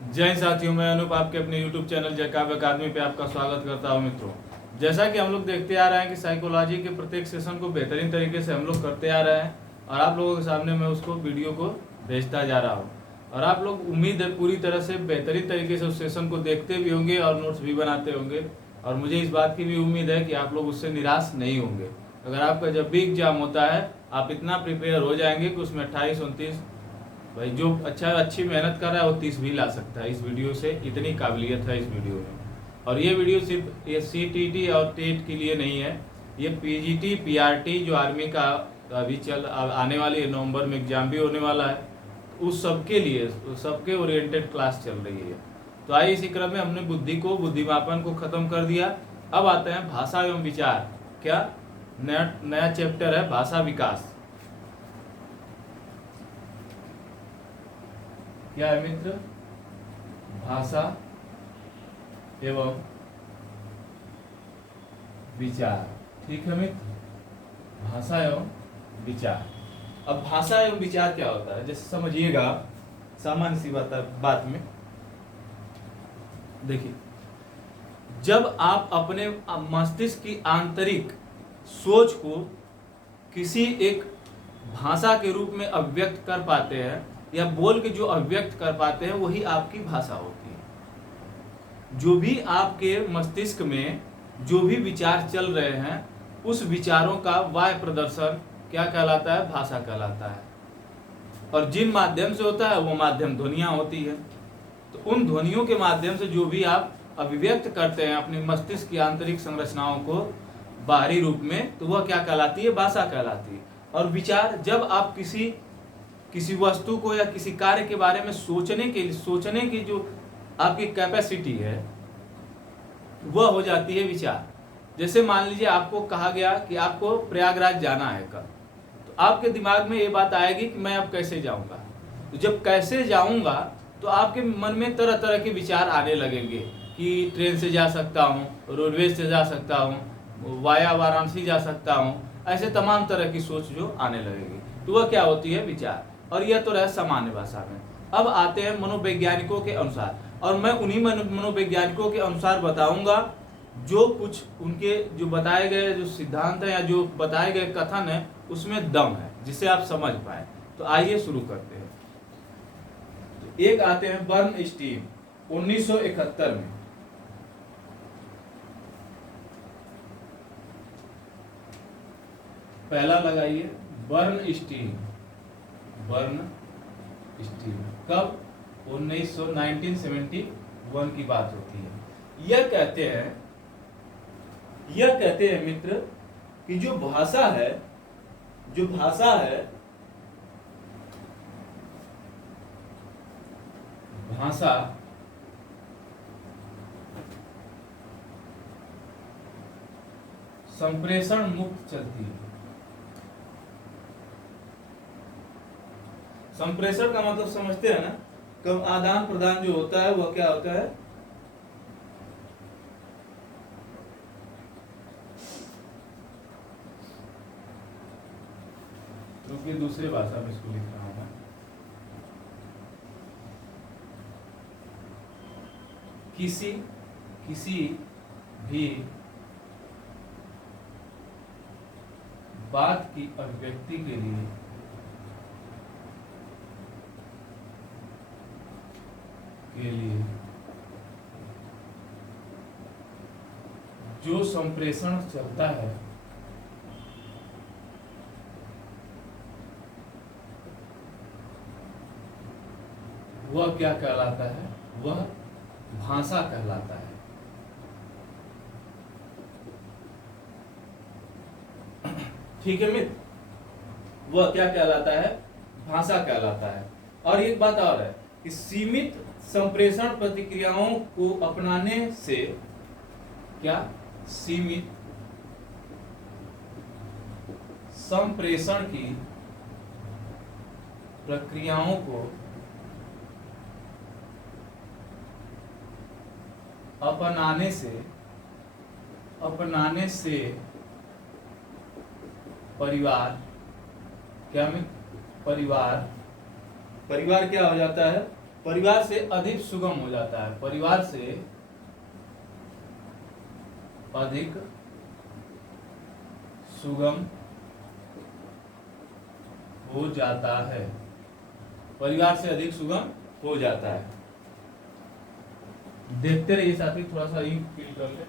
जय हिंद साथियों, मैं अनूप आपके अपने YouTube चैनल जय काव्य अकादमी पे आपका स्वागत करता हूं। मित्रों, जैसा कि हम लोग देखते आ रहे हैं कि साइकोलॉजी के प्रत्येक सेशन को बेहतरीन तरीके से हम लोग करते आ रहे हैं और आप लोगों के सामने मैं उसको वीडियो को भेजता जा रहा हूं और आप लोग उम्मीद है पूरी तरह से बेहतरीन तरीके से उस सेशन को देखते भी होंगे और नोट्स भी बनाते होंगे। और मुझे इस बात की भी उम्मीद है कि आप लोग उससे निराश नहीं होंगे। अगर आपका जब भी एग्जाम होता है आप इतना प्रिपेयर हो जाएंगे कि उसमें 28-29 भाई जो अच्छी मेहनत कर रहा है वो 30 भी ला सकता है। इस वीडियो से इतनी काबिलियत है इस वीडियो में। और ये वीडियो सिर्फ ये CTT और टेट के लिए नहीं है, ये PGT PRT जो आर्मी का अभी आने वाली नवंबर में एग्जाम भी होने वाला है, उस सबके लिए सबके ओरिएंटेड क्लास चल रही है। तो आइए इसी क्रम में हमने बुद्धिमापन को खत्म कर दिया। अब आते हैं भाषा एवं विचार। क्या नया चैप्टर है भाषा विकास। क्या है मित्र? भाषा एवं विचार। ठीक है मित्र, भाषा एवं विचार। अब भाषा एवं विचार क्या होता है जैसे समझिएगा सामान्य सी बात में। देखिए, जब आप अपने मस्तिष्क की आंतरिक सोच को किसी एक भाषा के रूप में अभिव्यक्त कर पाते हैं या बोल के जो अभिव्यक्त कर पाते हैं वही आपकी भाषा होती है। जो भी आपके मस्तिष्क में जो भी विचार चल रहे हैं उस विचारों का वाय प्रदर्शन क्या कहलाता है? भाषा कहलाता है। और जिन माध्यम से होता है वो माध्यम ध्वनियां होती है। तो उन ध्वनियों के माध्यम से जो भी आप अभिव्यक्त करते हैं अपने मस्तिष्क की आंतरिक संरचनाओं को बाहरी रूप में, तो वह क्या कहलाती है? भाषा कहलाती है। और विचार, जब आप किसी वस्तु को या किसी कार्य के बारे में सोचने की जो आपकी कैपेसिटी है वह हो जाती है विचार। जैसे मान लीजिए आपको कहा गया कि आपको प्रयागराज जाना है कल, तो आपके दिमाग में ये बात आएगी कि मैं अब कैसे जाऊंगा। तो जब कैसे जाऊंगा तो आपके मन में तरह तरह के विचार आने लगेंगे कि ट्रेन से जा सकता हूँ, रोडवेज से जा सकता हूँ, वाया वाराणसी जा सकता हूँ, ऐसे तमाम तरह की सोच जो आने लगेगी। तो वह क्या होती है? विचार। और यह तो रहा सामान्य भाषा में। अब आते हैं मनोवैज्ञानिकों के अनुसार, और मैं उन्हीं मनोवैज्ञानिकों के अनुसार बताऊंगा जो कुछ उनके जो बताए गए जो सिद्धांत है या जो बताए गए कथन है उसमें दम है जिसे आप समझ पाए। तो आइए शुरू करते हैं। तो एक आते हैं बर्नस्टीन 1971 में। पहला लगाइए बर्नस्टीन। कब? 1971 की बात होती है। यह कहते हैं मित्र कि जो भाषा है भाषा संप्रेषण मुक्त चलती है। संप्रेषण का मतलब समझते हैं ना? कब आदान प्रदान जो होता है वह क्या होता है? क्योंकि दूसरी भाषा में इसको लिख रहा हूं मैं। किसी भी बात की अभिव्यक्ति के लिए जो संप्रेषण चलता है वह क्या कहलाता है? वह भाषा कहलाता है। ठीक है मित्र, वह क्या कहलाता है? भाषा कहलाता है। और एक बात और है कि सीमित संप्रेषण प्रतिक्रियाओं को अपनाने से क्या? सीमित संप्रेषण की प्रक्रियाओं को अपनाने से परिवार क्या में परिवार क्या हो जाता है? परिवार से अधिक सुगम हो जाता है, परिवार से अधिक सुगम हो जाता है, परिवार से अधिक सुगम हो जाता है। देखते रहिए साथी, थोड़ा सा ही फील कर ले।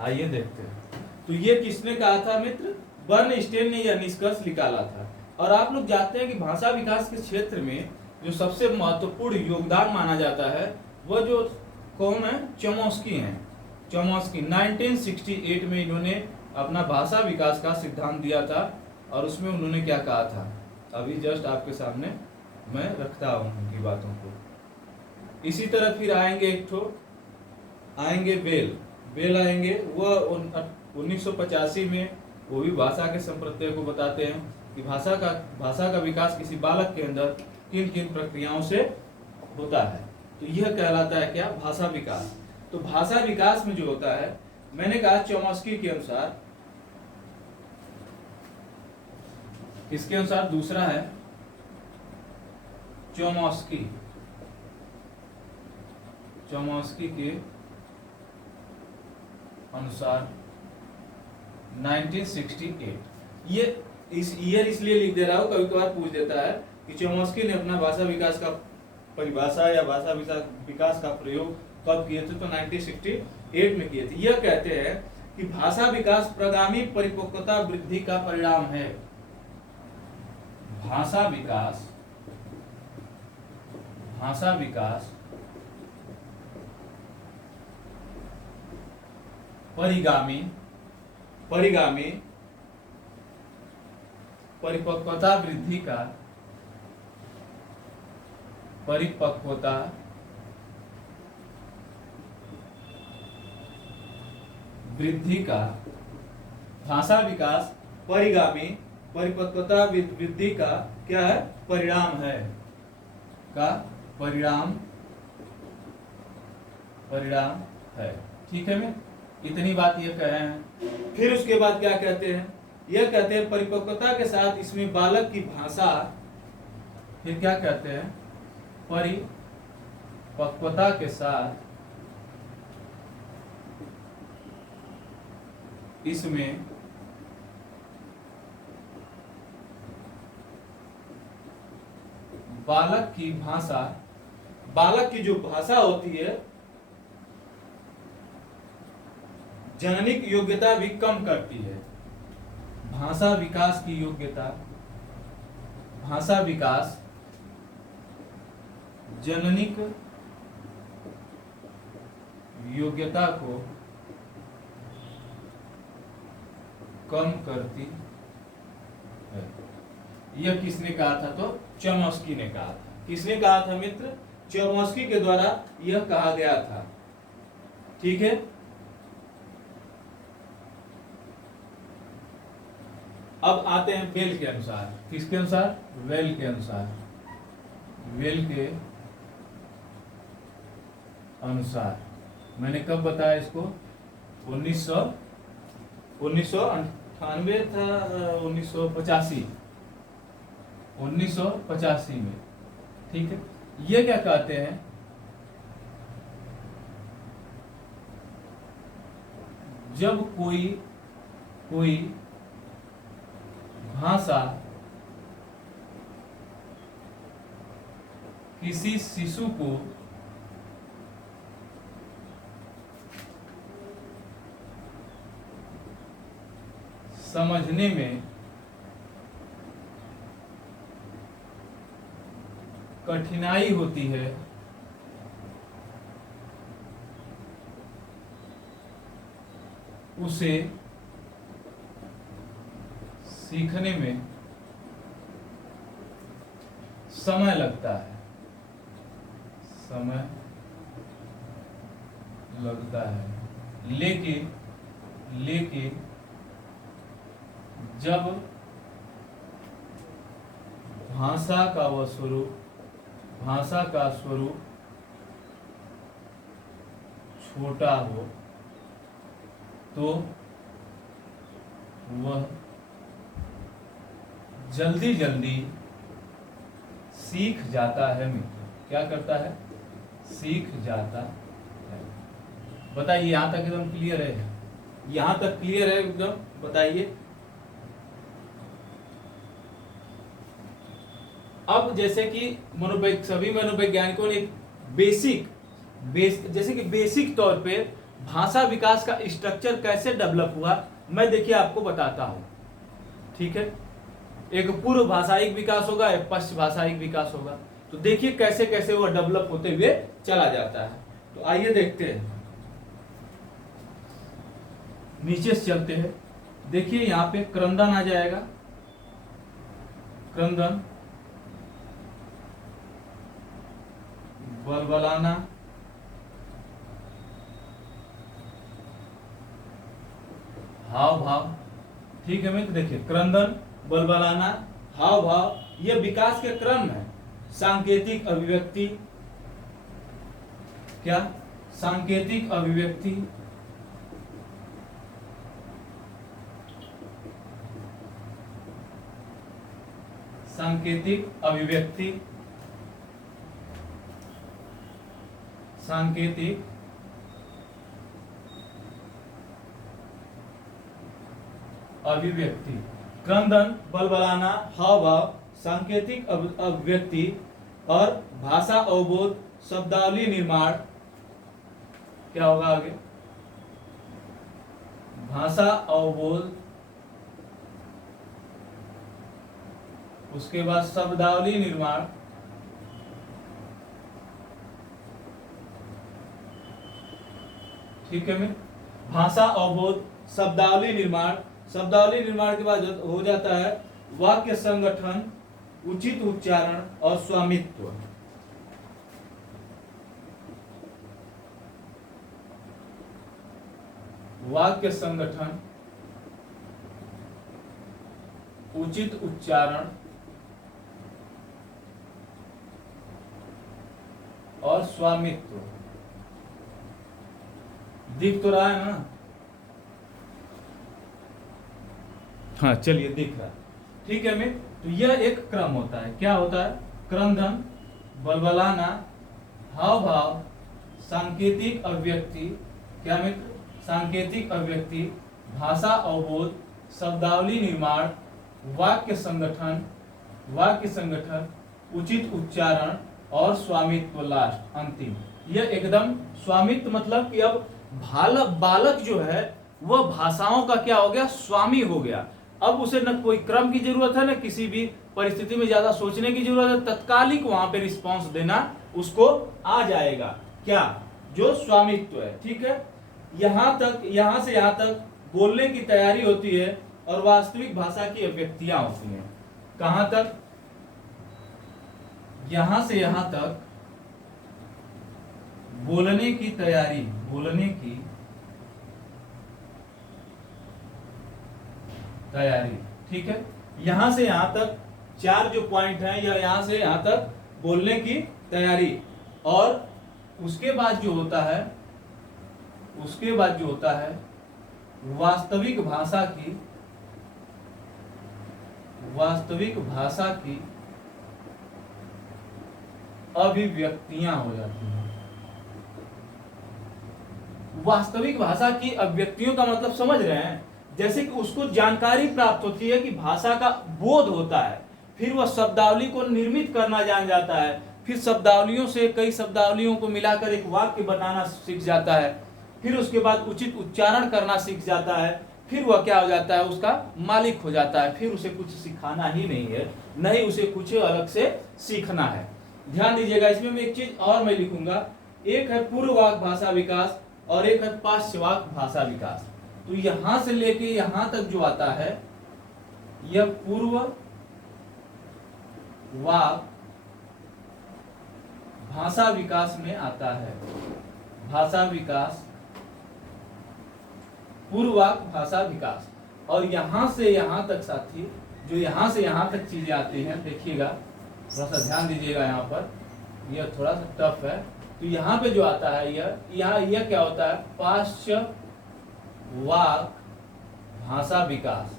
आइए देखते हैं। तो ये किसने कहा था मित्र? बर्नस्टेन ने यह निष्कर्ष निकाला था। और आप लोग जानते हैं कि भाषा विकास के क्षेत्र में जो सबसे महत्वपूर्ण योगदान माना जाता है वह जो कौन है? चॉम्स्की हैं। चॉम्स्की 1968 में इन्होंने अपना भाषा विकास का सिद्धांत दिया था और उसमें उन्होंने क्या कहा था अभी जस्ट आपके सामने मैं रखता हूं उनकी बातों को। इसी तरह फिर आएंगे एक ठो आएंगे बेल आएंगे, वह 1985 में वो भी भाषा के संप्रत्यय को बताते हैं कि भाषा का विकास किसी बालक के अंदर किन किन प्रक्रियाओं से होता है। तो यह कहलाता है क्या? भाषा विकास। तो भाषा विकास में जो होता है, मैंने कहा चॉम्स्की के अनुसार, किसके अनुसार? दूसरा है चॉम्स्की के अनुसार 1968। ये इस ईयर इसलिए लिख दे रहा हूं, कभी कभार पूछ देता है कि चॉम्स्की ने अपना भाषा विकास का परिभाषा या भाषा विकास का प्रयोग कब किए थे? तो 1968 में किए थे। यह कहते हैं कि भाषा विकास प्रगामी परिपक्वता वृद्धि का परिणाम है। भाषा विकास परिगामी परिपक्वता वृद्धि का भाषा विकास परिगामी परिपक्वता वृद्धि का क्या है? परिणाम है, परिणाम है। ठीक है, मैं इतनी बात ये कह रहे हैं। फिर उसके बाद क्या कहते हैं? यह कहते हैं परिपक्वता के साथ इसमें बालक की भाषा, फिर क्या कहते हैं? परिपक्वता के साथ इसमें बालक की जो भाषा होती है, जननिक योग्यता भी कम करती है। भाषा विकास की योग्यता, भाषा विकास जननिक योग्यता को कम करती है। यह किसने कहा था? तो चॉम्स्की ने कहा था। किसने कहा था मित्र? चॉम्स्की के द्वारा यह कहा गया था। ठीक है, अब आते हैं बेल के अनुसार। किसके अनुसार? वेल के अनुसार। वेल के अनुसार मैंने कब बताया इसको? 1998 था, 1985 में। ठीक है, ये क्या कहते हैं? जब कोई भाषा किसी शिशु को समझने में कठिनाई होती है, उसे सीखने में समय लगता है, लेकिन जब भाषा का स्वरूप छोटा हो तो वह जल्दी जल्दी सीख जाता है मित्र। क्या करता है? सीख जाता है। बताइए, यहां तक एकदम क्लियर है? यहां तक क्लियर है एकदम? बताइए। अब जैसे कि सभी मनोवैज्ञानिकों ने जैसे कि बेसिक तौर पे भाषा विकास का स्ट्रक्चर कैसे डेवलप हुआ, मैं देखिए आपको बताता हूं। ठीक है, एक पूर्व भाषायिक विकास होगा, एक पश्च भाषायिक विकास होगा। तो देखिए कैसे कैसे वो डेवलप होते हुए चला जाता है। तो आइए देखते हैं, नीचे से चलते हैं। देखिए यहाँ पे क्रंदन आ जाएगा, क्रंदन, बलबलाना, हाव भाव। ठीक है मित्र, देखिए क्रंदन, बलबलाना, हाव भाव, यह विकास के क्रम है। सांकेतिक अभिव्यक्ति, क्या? सांकेतिक अभिव्यक्ति, सांकेतिक अभिव्यक्ति, सांकेतिक अभिव्यक्ति, क्रंदन, बलबलाना, हाव भाव, सांकेतिक अभिव्यक्ति और भाषा अवबोध, शब्दावली निर्माण। क्या होगा आगे? भाषा अवबोध, उसके बाद शब्दावली निर्माण, ठीक है मैं, भाषा अवबोध, शब्दावली निर्माण। शब्दावली निर्माण के बाद हो जाता है वाक्य संगठन, उचित उच्चारण और स्वामित्व। वाक्य संगठन, उचित उच्चारण और स्वामित्व। दिख तो रहा है ना? हाँ चलिए, दिख रहा है। ठीक है मैं, तो यह एक क्रम होता है। क्या होता है? क्रंदन, बलबलाना, हाव भाव, सांकेतिक अभिव्यक्ति। क्या मित्र? सांकेतिक अभिव्यक्ति, भाषा अवबोध, शब्दावली निर्माण, वाक्य संगठन, उचित उच्चारण और स्वामित्व, लास्ट अंतिम। यह एकदम स्वामित्व मतलब कि अब बालक जो है वह भाषाओं का क्या हो गया? स्वामी हो गया। अब उसे न कोई क्रम की जरूरत है, न किसी भी परिस्थिति में ज्यादा सोचने की जरूरत है, तत्कालिक वहां पे रिस्पांस देना उसको आ जाएगा। क्या? जो स्वामित्व है। ठीक है, यहां से यहां तक बोलने की तैयारी होती है और वास्तविक भाषा की अभिव्यक्तियां होती हैं। कहां तक? यहां से यहां तक बोलने की तैयारी, ठीक है। यहां से यहां तक 4 जो पॉइंट हैं, या यहां से यहां तक बोलने की तैयारी। और उसके बाद जो होता है वास्तविक भाषा की अभिव्यक्तियां हो जाती हैं। वास्तविक भाषा की अभिव्यक्तियों का मतलब समझ रहे हैं? जैसे कि उसको जानकारी प्राप्त होती है कि भाषा का बोध होता है, फिर वह शब्दावली को निर्मित करना जान जाता है, फिर शब्दावलियों से कई शब्दावलियों को मिलाकर एक वाक्य बनाना सीख जाता है, फिर उसके बाद उचित उच्चारण करना सीख जाता है, फिर वह क्या हो जाता है? उसका मालिक हो जाता है। फिर उसे कुछ सिखाना ही नहीं है, नहीं उसे कुछ अलग से सीखना है। ध्यान दीजिएगा, इसमें मैं एक चीज और मैं लिखूंगा, एक है पूर्ववाक भाषा विकास और एक है पाश्चवाक भाषा विकास। तो यहां से लेके यहां तक जो आता है यह पूर्व वाक भाषा विकास में आता है। भाषा विकास, पूर्ववाक भाषा विकास। और यहां से यहां तक साथी, जो यहां से यहां तक चीजें आती हैं, देखिएगा थोड़ा सा ध्यान दीजिएगा, यहाँ पर यह थोड़ा सा टफ है। तो यहाँ पे जो आता है यह क्या होता है? पाश्चवाक भाषा विकास।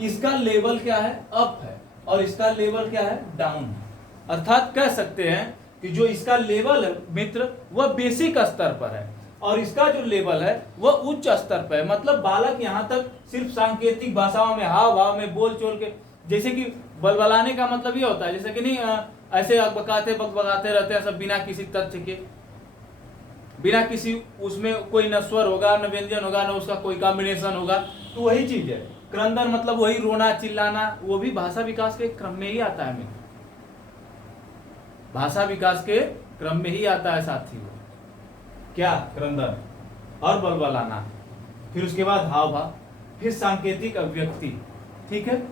इसका लेवल क्या है, अप है, और इसका लेवल क्या है, डाउन है। अर्थात कह सकते हैं कि जो इसका लेवल है मित्र वह बेसिक स्तर पर है, और इसका जो लेवल है वह उच्च स्तर पर है। मतलब बालक यहाँ तक सिर्फ सांकेतिक भाषाओं में, हाव भाव में, बोल चोल के, जैसे कि बलबलाने का मतलब ये होता है जैसे कि नहीं ऐसे बकबकाते रहते हैं सब बिना किसी तथ्य के, बिना किसी उसमें कोई न स्वर होगा न व्यंजन होगा न उसका कोई कॉम्बिनेशन होगा। तो वही चीज है क्रंदन, मतलब वही रोना चिल्लाना, वो भी भाषा विकास के क्रम में ही आता है मित्र, भाषा विकास के क्रम में ही आता है साथी। क्या, क्रंदन और बलबलाना, फिर उसके बाद हाव भाव, फिर सांकेतिक अभिव्यक्ति, ठीक है,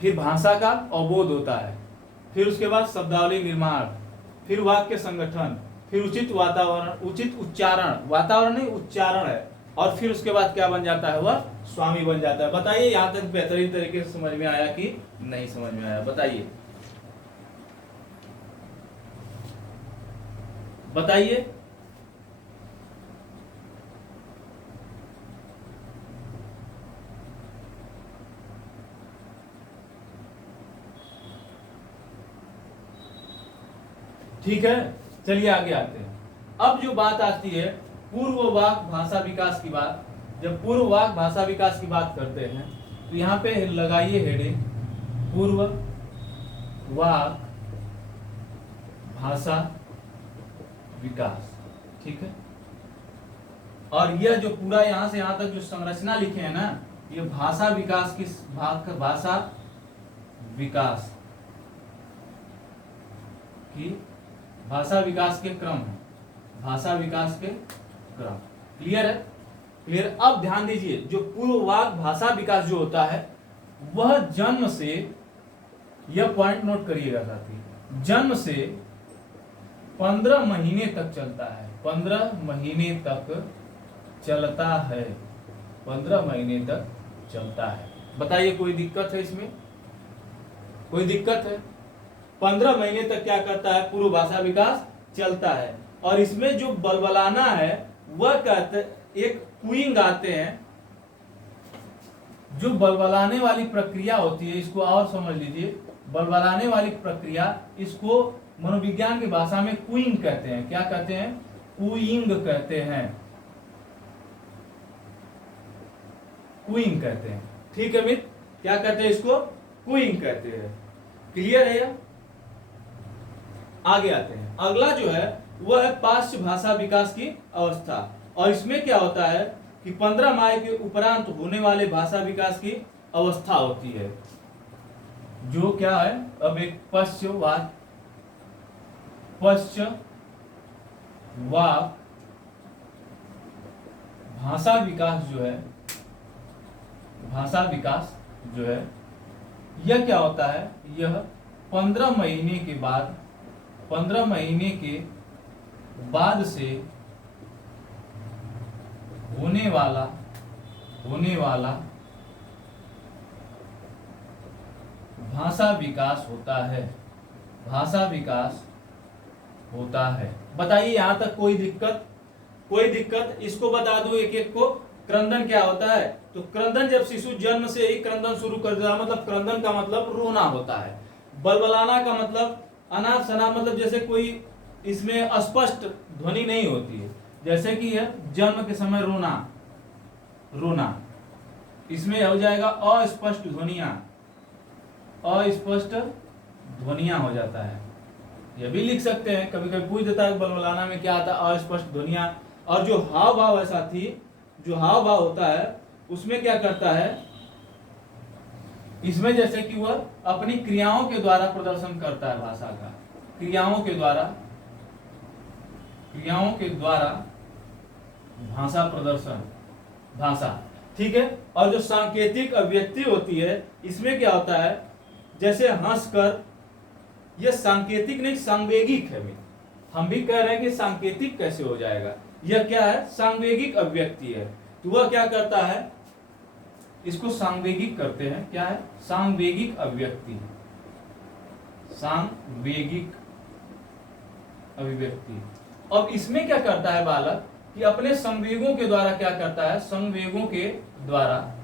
फिर भाषा का अवबोध होता है, फिर उसके बाद शब्दावली निर्माण, फिर वाक्य संगठन, फिर उचित वातावरण, उचित उच्चारण, वातावरण नहीं उच्चारण है, और फिर उसके बाद क्या बन जाता है, वह स्वामी बन जाता है। बताइए यहां तक बेहतरीन तरीके से समझ में आया कि नहीं समझ में आया, बताइए बताइए। ठीक है, चलिए आगे आते हैं। अब जो बात आती है पूर्ववाक भाषा विकास की बात, जब पूर्ववाक भाषा विकास की बात करते हैं तो यहाँ पे लगाइए हेडिंग पूर्ववाक भाषा विकास, ठीक है। और यह जो पूरा यहाँ से यहाँ तक जो संरचना लिखे हैं ना, ये भाषा विकास की भाषा विकास की भाषा विकास के क्रम है, भाषा विकास के क्रम। क्लियर है, क्लियर। अब ध्यान दीजिए जो पूर्ववाक भाषा विकास जो होता है वह जन्म से, यह पॉइंट नोट करिएगा साथी, जन्म से 15 महीने तक चलता है, 15 महीने तक चलता है, 15 महीने तक चलता है। बताइए कोई दिक्कत है इसमें, कोई दिक्कत है? 15 महीने तक क्या करता है, पूर्व भाषा विकास चलता है। और इसमें जो बलबलाना है वह कहते, एक क्यूइंग आते हैं, जो बलबलाने वाली प्रक्रिया होती है, इसको और समझ लीजिए, बलबलाने वाली प्रक्रिया, इसको मनोविज्ञान की भाषा में क्यूइंग कहते हैं। क्या कहते हैं? क्यूइंग कहते हैं, क्यूइंग कहते हैं, ठीक है मित्र। क्या कहते हैं इसको? क्यूइंग कहते हैं। क्लियर है यह? आगे आते हैं। अगला जो है वह है पाश्च भाषा विकास की अवस्था, और इसमें क्या होता है कि 15 माह के उपरांत होने वाले भाषा विकास की अवस्था होती है, जो क्या है, अब एक पश्चवाक भाषा विकास जो है, भाषा विकास जो है, यह क्या होता है, यह 15 महीने के बाद, 15 महीने के बाद से होने वाला भाषा विकास होता है, भाषा विकास होता है। बताइए यहां तक कोई दिक्कत? कोई दिक्कत? इसको बता दूं एक एक को। क्रंदन क्या होता है? तो क्रंदन जब शिशु जन्म से ही क्रंदन शुरू कर देता है, मतलब क्रंदन का मतलब रोना होता है। बलबलाना का मतलब अनाप शनाप, मतलब जैसे कोई इसमें स्पष्ट ध्वनि नहीं होती है, जैसे कि यह जन्म के समय रोना, रोना, इसमें हो जाएगा अस्पष्ट ध्वनियां, अस्पष्ट ध्वनियां हो जाता है। यह भी लिख सकते हैं, कभी कभी पूछ देता है बलबलाना में क्या आता है, अस्पष्ट ध्वनियां। और जो हाव भाव है साथी, जो हाव भाव होता है उसमें क्या करता है, इसमें जैसे कि वह अपनी क्रियाओं के द्वारा प्रदर्शन करता है भाषा का, क्रियाओं के द्वारा भाषा प्रदर्शन, भाषा, ठीक है। और जो सांकेतिक अभिव्यक्ति होती है, इसमें क्या होता है, जैसे हंसकर, यह सांकेतिक नहीं सांवेगिक है। हम भी कह रहे हैं कि सांकेतिक कैसे हो जाएगा, यह क्या है, सांवेगिक अभिव्यक्ति है। तो वह क्या करता है, इसको सांवेगिक करते हैं। क्या है? सांवेगिक अभिव्यक्ति, सांवेगिक अभिव्यक्ति। अब इसमें क्या करता है बालक कि अपने संवेगों के द्वारा क्या करता है, संवेगों के द्वारा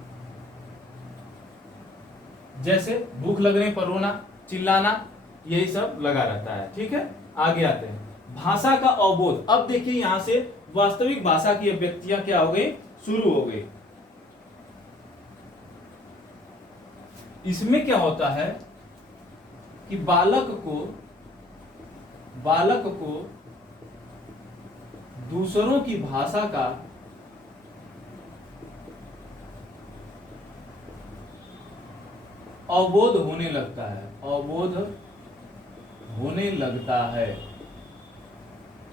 जैसे भूख लगने पर रोना, चिल्लाना, यही सब लगा रहता है। ठीक है, आगे आते हैं भाषा का अवबोध। अब देखिए यहां से वास्तविक भाषा की अभिव्यक्तियां क्या हो गई, शुरू हो गई। इसमें क्या होता है कि बालक को दूसरों की भाषा का अवबोध होने लगता है, अवबोध होने लगता है।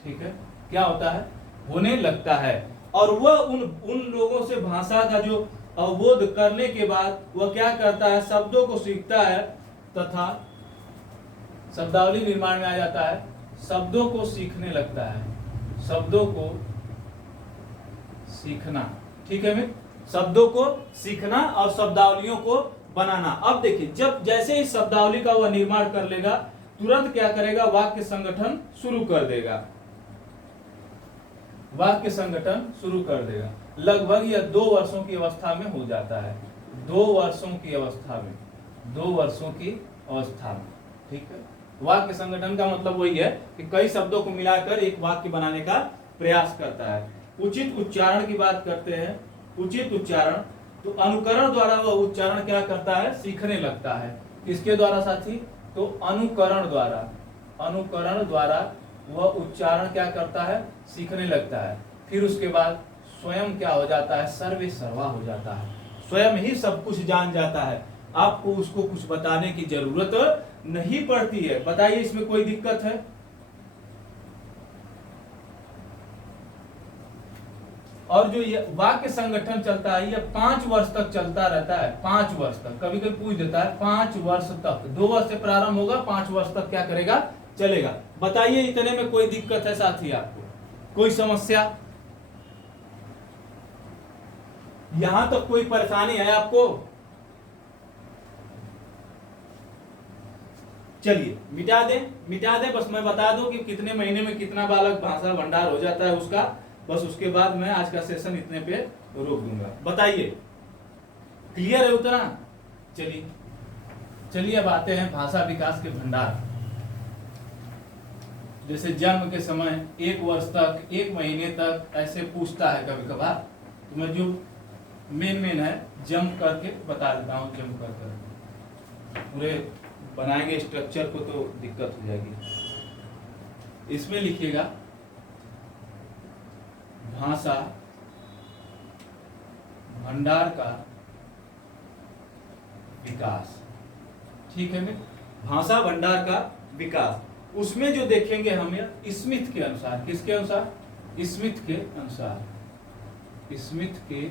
ठीक है, क्या होता है, होने लगता है। और वह उन लोगों से भाषा का जो अवबोध करने के बाद वह क्या करता है, शब्दों को सीखता है तथा शब्दावली निर्माण में आ जाता है, शब्दों को सीखने लगता है, शब्दों को सीखना। ठीक है मित्र, शब्दों को सीखना और शब्दावलियों को बनाना। अब देखिए जब जैसे ही शब्दावली का वह निर्माण कर लेगा, तुरंत क्या करेगा, वाक्य संगठन शुरू कर देगा, वाक्य संगठन शुरू कर देगा। लगभग यह 2 वर्षों की अवस्था में हो जाता है, 2 वर्षों की अवस्था में, 2 वर्षों की अवस्था में। ठीक है, वाक्य संगठन का मतलब वही है कि कई शब्दों को मिलाकर एक वाक्य बनाने का प्रयास करता है। उचित उच्चारण की बात करते हैं, उचित उच्चारण, तो अनुकरण द्वारा वह उच्चारण क्या करता है, सीखने लगता है। किसके द्वारा साथी, तो अनुकरण द्वारा, अनुकरण द्वारा वह उच्चारण क्या करता है, सीखने लगता है। फिर उसके बाद स्वयं क्या हो जाता है, सर्वे सर्वा हो जाता है, स्वयं ही सब कुछ जान जाता है, आपको उसको कुछ बताने की जरूरत नहीं पड़ती है। बताइए इसमें कोई दिक्कत है? और जो ये वाक्य संगठन चलता है, ये 5 वर्ष तक चलता रहता है, 5 वर्ष तक, कभी कभी पूछ देता है 5 वर्ष तक, 2 वर्ष से प्रारंभ होगा, 5 वर्ष तक क्या करेगा, चलेगा। बताइए इतने में कोई दिक्कत है साथी, आपको कोई समस्या, यहां तक कोई परेशानी है आपको? चलिए मिटा दे, बस मैं बता दूं कि कितने महीने में कितना बालक भाषा भंडार हो जाता है उसका, बस उसके बाद मैं आज का सेशन इतने पे रोक दूंगा। बताइए क्लियर है उतना? चलिए अब आते हैं भाषा विकास के भंडार। जैसे जन्म के समय 1 वर्ष तक, 1 महीने तक ऐसे पूछता है कभी कभार, तो मैं जो मेन है जंप करके बता देता हूँ, जंप कर पूरे बनाएंगे स्ट्रक्चर को तो दिक्कत हो जाएगी। इसमें लिखिएगा भाषा भंडार का विकास। ठीक है, भाषा भंडार का विकास। उसमें जो देखेंगे हम स्मिथ के अनुसार, किसके अनुसार, स्मिथ के अनुसार, स्मिथ के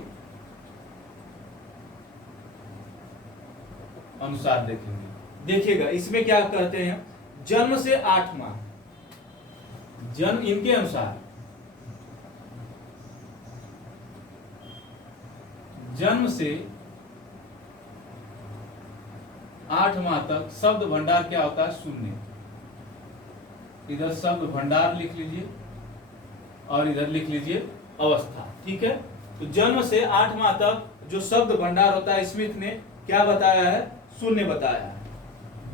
अनुसार देखेंगे। देखिएगा इसमें क्या कहते हैं, जन्म से 8 माह, जन्म इनके अनुसार जन्म से 8 माह तक शब्द भंडार क्या होता है, 0। इधर शब्द भंडार लिख लीजिए और इधर लिख लीजिए अवस्था। ठीक है, तो जन्म से 8 माह तक जो शब्द भंडार होता है, स्मिथ ने क्या बताया है, 0 बताया है।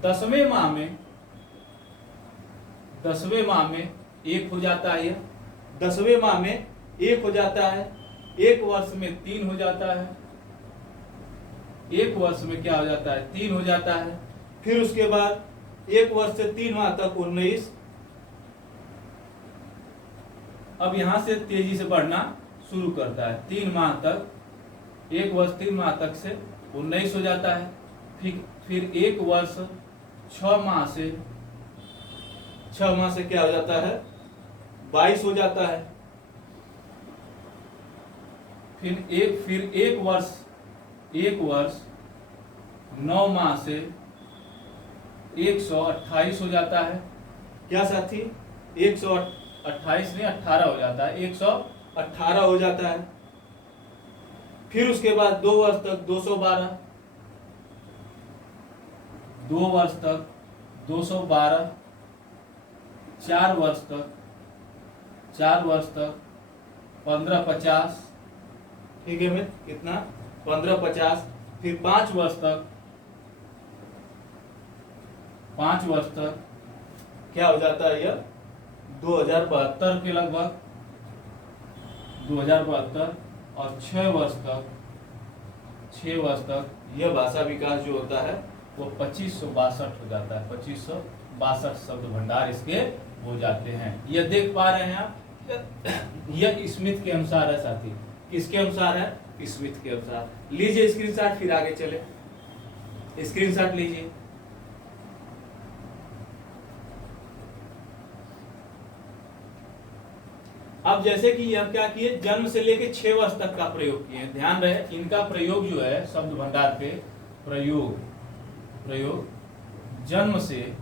10वें माह में 1 हो जाता है, 10वें माह में 1 हो जाता है, 1 वर्ष में 3 हो जाता है, 1 वर्ष में क्या हो जाता है, 3 हो जाता है। फिर उसके बाद 1 वर्ष से 3 माह तक 19। अब यहां से तेजी से बढ़ना शुरू करता है, 3 माह तक, 1 वर्ष 3 माह तक से 19 हो जाता है। फिर 1 वर्ष 6 माह से क्या हो जाता है, 22 हो जाता है। फिर एक वर्ष 9 माह से 128 हो जाता है। क्या साथी, 128 नहीं 18 हो जाता है, 118 हो जाता है। फिर उसके बाद 2 वर्ष तक 212, 2 वर्ष तक 212, 4 वर्ष तक 1550। ठीक है मित्र, कितना, 1550। फिर 5 वर्ष तक 5 वर्ष तक क्या हो जाता है, यह 2072 के लगभग 2072, और 6 वर्ष तक यह भाषा विकास जो होता है वो 2562 हो जाता है। 2562 शब्द भंडार इसके हो जाते हैं। यह देख पा रहे हैं आप, यह स्मिथ के अनुसार है साथी। किसके अनुसार है? स्मिथ के अनुसार। लीजिए स्क्रीनशॉट, फिर आगे चले। स्क्रीनशॉट लीजिए। अब जैसे कि यह क्या किए, जन्म से लेके 6 वर्ष तक का प्रयोग किए। ध्यान रहे इनका प्रयोग जो है शब्द भंडार पे प्रयोग जन्म से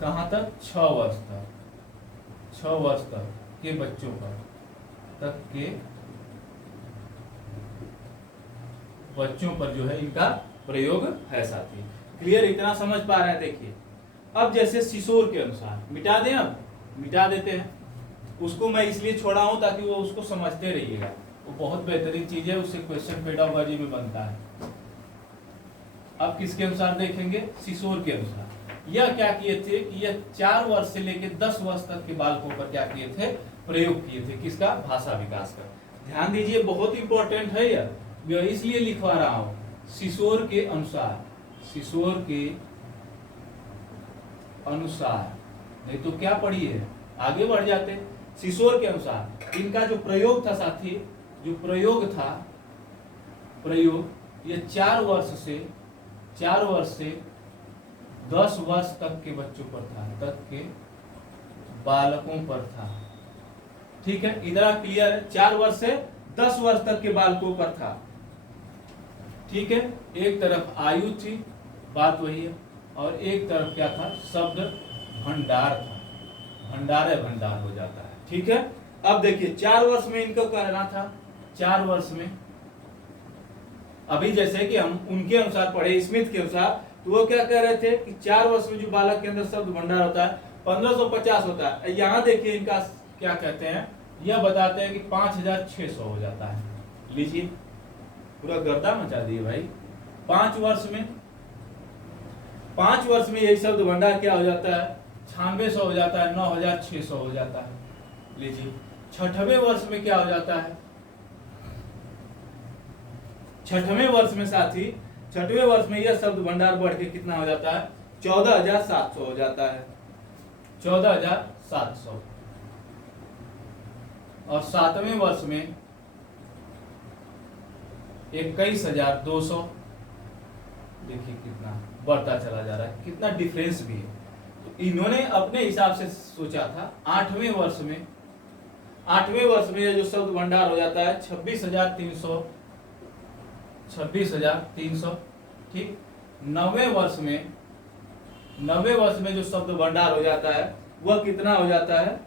कहां तक? 6 वर्ष तक। 6 वर्ष तक के बच्चों पर जो है इनका प्रयोग है साथी। क्लियर? इतना समझ पा रहे हैं? देखिए अब जैसे शिशोर के अनुसार, मिटा दें, अब मिटा देते हैं उसको। मैं इसलिए छोड़ा हूं ताकि वो उसको समझते रहिएगा, वो बहुत बेहतरीन चीज है, उससे क्वेश्चन पेडागोजी में बनता है। अब किसके अनुसार देखेंगे? शिशोर के अनुसार। यह क्या किए थे कि यह 4 वर्ष से लेकर 10 वर्ष तक के बालकों पर क्या किए थे? प्रयोग किए थे। किसका? भाषा विकास का। ध्यान दीजिए, बहुत इंपॉर्टेंट है यह, इसलिए लिखवा रहा हूं। शिशोर के अनुसार, नहीं तो क्या पढ़िए, आगे बढ़ जाते। शिशोर के अनुसार इनका जो प्रयोग था साथी, ये 4 वर्ष से 10 वर्ष तक के बच्चों पर था, के बालकों पर था। ठीक है, इधर क्लियर है? 4 वर्ष से 10 वर्ष तक के बालकों पर था। ठीक है, एक तरफ आयु थी, बात वही है, और एक तरफ क्या था? शब्द भंडार था। भंडार हो जाता है। ठीक है, अब देखिए 4 वर्ष में इनको करना था। 4 वर्ष में अभी जैसे कि हम उनके अनुसार पढ़े, स्मिथ के अनुसार, तो वो क्या कह रहे थे कि 4 वर्ष में जो बालक के अंदर शब्द भंडार होता है 1550 होता है। यहाँ देखिए इनका क्या कहते हैं, यह बताते हैं कि 5600 हो जाता है। लीजिए, पूरा गर्दा मचा दिए भाई। 5 वर्ष में यही शब्द भंडार क्या हो जाता है? 9600 हो जाता है, 9600 हो जाता है। लीजिए, 6वें वर्ष में क्या हो जाता है? 6वें वर्ष में साथी, 6वें वर्ष में यह शब्द भंडार बढ़ के कितना हो जाता है? 14700 हो जाता है। 14700। और 7वें वर्ष में 21200। देखिए कितना बढ़ता चला जा रहा है, कितना डिफरेंस भी है। तो इन्होंने अपने हिसाब से सोचा था 8वें वर्ष में जो शब्द भंडार हो जाता है 26300। ठीक। 9वें वर्ष में जो शब्द भंडार हो जाता है वह कितना हो जाता है?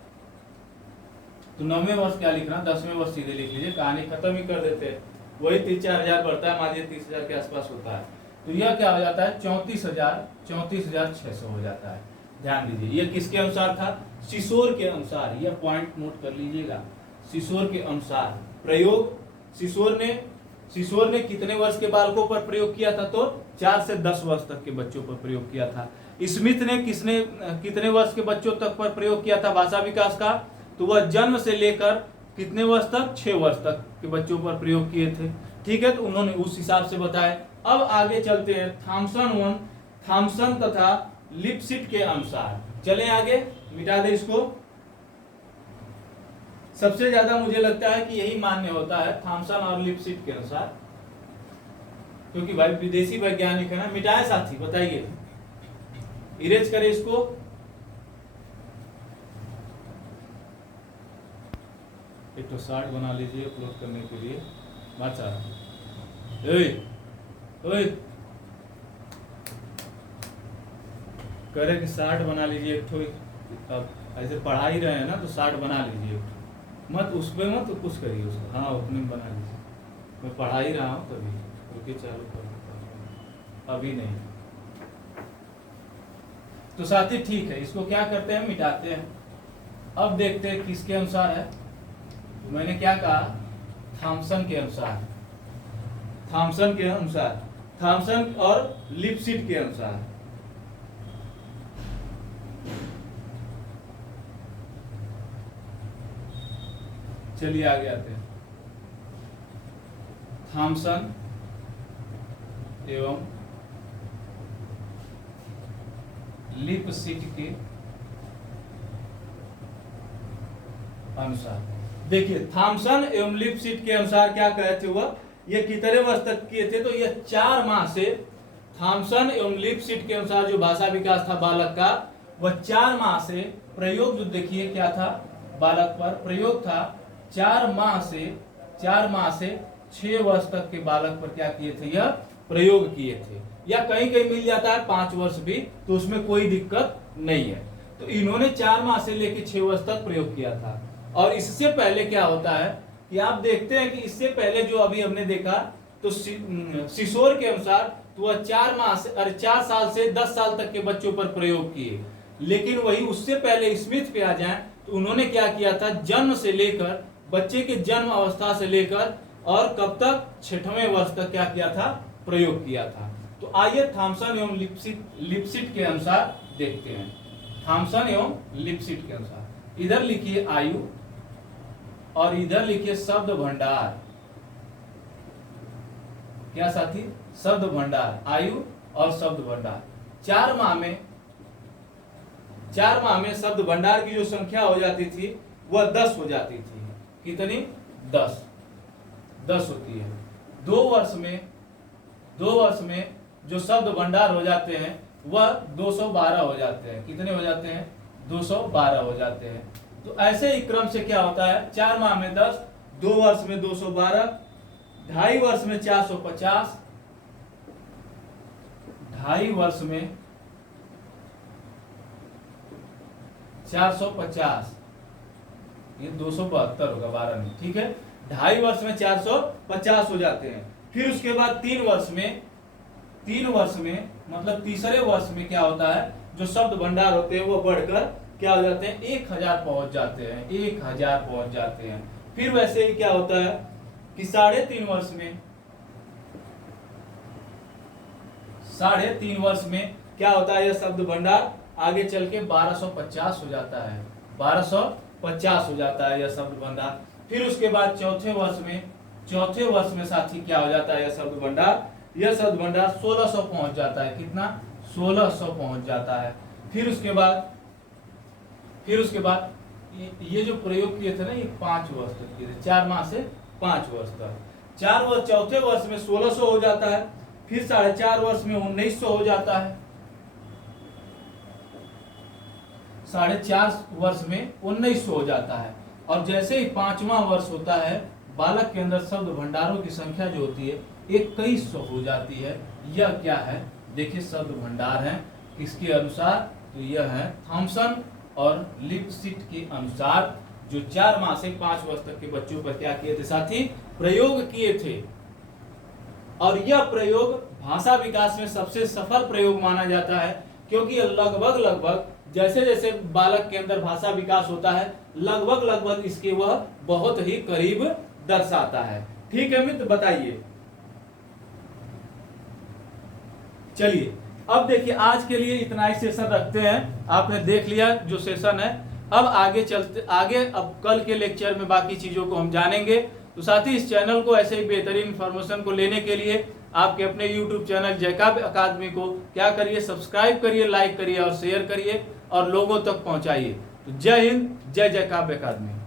तो 9वें वर्ष क्या लिखना, 10वें वर्ष सीधे लिख लीजिए, कहानी खत्म ही कर देते हैं। वही 3-4000 बढ़ता है, मान लीजिए 30,000 के आसपास होता है। तो यह क्या हो जाता है? 34,600 हो जाता है। ध्यान दीजिए, यह किसके अनुसार था? शिशोर के अनुसार। यह पॉइंट नोट कर लीजिएगा, शिशोर के अनुसार प्रयोग। शिशोर ने कितने वर्ष के बालकों पर प्रयोग किया था? तो 4 से 10 वर्ष तक के बच्चों पर प्रयोग किया था। स्मिथ ने कितने वर्ष के बच्चों तक पर प्रयोग किया था भाषा विकास का? तो वह जन्म से लेकर कितने वर्ष तक? 6 वर्ष तक के बच्चों पर प्रयोग किए थे। ठीक है, तो उन्होंने उस हिसाब से बताया। अब आगे चलते हैं थॉमसन तथा लिपसिट के अनुसार। चलें आगे, मिटा दे इसको। सबसे ज्यादा मुझे लगता है कि यही मान्य होता है, थॉमसन और लिपसिट के अनुसार, क्योंकि भाई विदेशी वैज्ञानिक है ना। मिटाए साथी, बताइए, इरेज करें इसको। एक तो शार्ट बना लीजिए अपलोड करने के लिए। करे कि शार्ट बना लीजिए एक ठो। अब ऐसे पढ़ा ही रहे हैं ना, तो शार्ट बना लीजिए, मत उस पे मत कुछ करिए उसको। हाँ, ओपनिंग बना लीजिए। मैं पढ़ा ही रहा हूँ तभी, रुकिए चालू कर, अभी नहीं। तो साथी ठीक है, इसको क्या करते हैं? मिटाते हैं। अब देखते हैं किसके अनुसार है। मैंने क्या कहा? थॉमसन के अनुसार। थॉमसन और लिपसिट के अनुसार। चलिए आगे आते हैं। थॉमसन एवं लिपसिट के अनुसार, देखिए थॉमसन एवं लिपसिट के अनुसार क्या कहे थे वह, ये कितने वर्ष तक किए थे, तो ये 4 माह से, थॉमसन एवं लिपसिट के अनुसार जो भाषा विकास था बालक का, वह 4 माह से प्रयोग, जो देखिए क्या था बालक पर प्रयोग था, 4 माह से 6 वर्ष तक के बालक पर क्या किए थे, यह प्रयोग किए थे। या कहीं कहीं मिल जाता है 5 वर्ष भी, तो उसमें कोई दिक्कत नहीं है। तो इन्होंने 4 माह से लेकर 6 वर्ष तक प्रयोग किया था। और इससे पहले क्या होता है कि आप देखते हैं कि इससे पहले जो अभी हमने देखा, तो सिसोर के अनुसार तो वह 4 साल से 10 साल तक के बच्चों पर प्रयोग किए। लेकिन वही उससे पहले स्मिथ पे आ जाए तो उन्होंने क्या किया था, जन्म से लेकर, बच्चे के जन्म अवस्था से लेकर और कब तक, 6वें वर्ष तक क्या किया था, प्रयोग किया था। तो आइए थॉमसन एवं लिपसिट के अनुसार देखते हैं। थॉमसन एवं लिपसिट के अनुसार इधर लिखिए आयु और इधर लिखिए शब्द भंडार। क्या साथी, शब्द भंडार, आयु और शब्द भंडार। 4 माह में शब्द भंडार की जो संख्या हो जाती थी वह 10 हो जाती थी। कितनी, 10 होती है। 2 वर्ष में जो शब्द भंडार हो जाते हैं वह 212 हो जाते हैं। कितने हो जाते हैं, 212 हो जाते हैं। तो ऐसे ही क्रम से क्या होता है, 4 माह में 10, 2 वर्ष में 212, 2.5 वर्ष में 450, 2.5 वर्ष में 450, ये 272 होगा 12 में, ठीक है। 2.5 वर्ष में 450 हो जाते हैं। फिर उसके बाद 3 वर्ष में मतलब तीसरे वर्ष में क्या होता है, जो शब्द भंडार होते हैं वो बढ़कर क्या हो जाते हैं, 1000 पहुंच जाते हैं, 1000 पहुंच जाते हैं। फिर वैसे ही क्या होता है कि 3.5 वर्ष में क्या होता है, यह शब्द भंडार आगे चल के 1250 हो जाता है, 1250 हो जाता है यह शब्द भंडार। फिर उसके बाद चौथे वर्ष में साथी क्या हो जाता है, यह शब्द भंडार 1600 पहुंच जाता है। कितना, 1600 पहुंच जाता है। फिर उसके बाद ये जो प्रयोग किए थे ना, ये 5 वर्ष तक किए थे, 4 माह से 5 वर्ष तक। चौथे वर्ष में 1600 हो जाता है। फिर 4.5 वर्ष में 1900 हो जाता है। 4.5 वर्ष में 1900 हो जाता है। और जैसे ही 5वां वर्ष होता है, बालक के अंदर शब्द भंडारों की संख्या जो होती है 2100 हो जाती है। यह क्या है, देखिए शब्द भंडार है। किसके अनुसार, तो यह है थॉमसन और लिपसिट के अनुसार, जो 4 माह से 5 वर्ष तक के बच्चों पर क्या किए थे साथी, प्रयोग किए थे। और यह प्रयोग भाषा विकास में सबसे सफल प्रयोग माना जाता है, क्योंकि लगभग जैसे जैसे बालक के अंदर भाषा विकास होता है, लगभग इसके वह बहुत ही करीब दर्शाता है। ठीक है मित्र, बताइए। चलिए अब देखिए, आज के लिए इतना ही सेशन रखते हैं। आपने देख लिया जो सेशन है। अब आगे अब कल के लेक्चर में बाकी चीजों को हम जानेंगे। तो साथ ही इस चैनल को ऐसे ही बेहतरीन इन्फॉर्मेशन को लेने के लिए आपके अपने YouTube चैनल जैकब अकादमी को क्या करिए, सब्सक्राइब करिए, लाइक करिए और शेयर करिए और लोगों तक पहुंचाइए। तो जय हिंद, जय जैकब अकादमी।